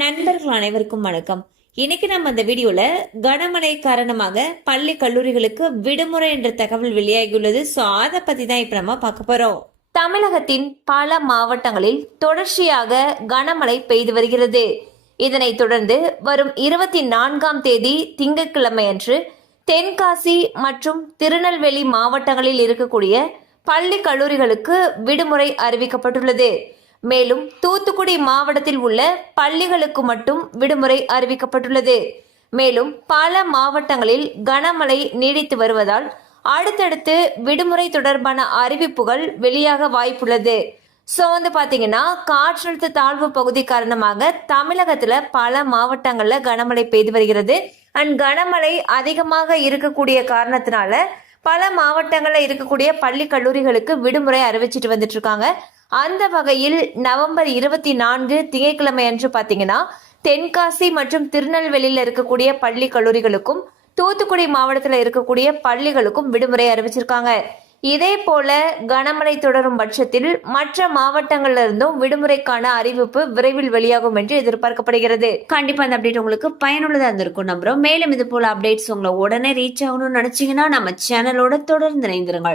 நண்பர்கள் அனைவருக்கும் வணக்கம் இன்னைக்கு நம்ம இந்த வீடியோல கனமழை காரணமாக பள்ளி கல்லூரிகளுக்கு விடுமுறை என்ற தகவல் வெளியாகியுள்ளது ஸோ அதை பத்தி தான் இப்ப நம்ம பார்க்க போறோம் தமிழகத்தின் பல மாவட்டங்களில் தொடர்ச்சியாக கனமழை பெய்து வருகிறது இதனைத் தொடர்ந்து வரும் இருபத்தி நான்காம் தேதி திங்கட்கிழமை அன்று தென்காசி மற்றும் திருநெல்வேலி மாவட்டங்களில் இருக்கக்கூடிய பள்ளி கல்லூரிகளுக்கு விடுமுறை அறிவிக்கப்பட்டுள்ளது மேலும் தூத்துக்குடி மாவட்டத்தில் உள்ள பள்ளிகளுக்கு மட்டும் விடுமுறை அறிவிக்கப்பட்டுள்ளது மேலும் பல மாவட்டங்களில் கனமழை நீடித்து வருவதால் அடுத்தடுத்து விடுமுறை தொடர்பான அறிவிப்புகள் வெளியாக வாய்ப்புள்ளது ஸோ வந்து பார்த்தீங்கன்னா காற்றழுத்த தாழ்வு பகுதி காரணமாக தமிழகத்தில் பல மாவட்டங்களில் கனமழை பெய்து வருகிறது அண்ட் கனமழை அதிகமாக இருக்கக்கூடிய காரணத்தினால பல மாவட்டங்களில் இருக்கக்கூடிய பள்ளி கல்லூரிகளுக்கு விடுமுறை அறிவிச்சிட்டு வந்துட்டு இருக்காங்க அந்த வகையில் நவம்பர் இருபத்தி நான்கு திங்கட்கிழமை அன்று பார்த்தீங்கன்னா தென்காசி மற்றும் திருநெல்வேலியில் இருக்கக்கூடிய பள்ளி கல்லூரிகளுக்கும் தூத்துக்குடி மாவட்டத்தில் இருக்கக்கூடிய பள்ளிகளுக்கும் விடுமுறை அறிவிச்சிருக்காங்க இதே போல கனமழை தொடரும் பட்சத்தில் மற்ற மாவட்டங்கள்ல இருந்தும் விடுமுறைக்கான அறிவிப்பு விரைவில் வெளியாகும் என்று எதிர்பார்க்கப்படுகிறது கண்டிப்பா அந்த அப்டேட் உங்களுக்கு பயனுள்ளதா இருந்திருக்கும் நம்புறோம் மேலும் இது போல அப்டேட்ஸ் உங்களை உடனே ரீச் ஆகணும்னு நினைச்சீங்கன்னா நம்ம சேனலோட தொடர்ந்து இணைந்திருங்கள்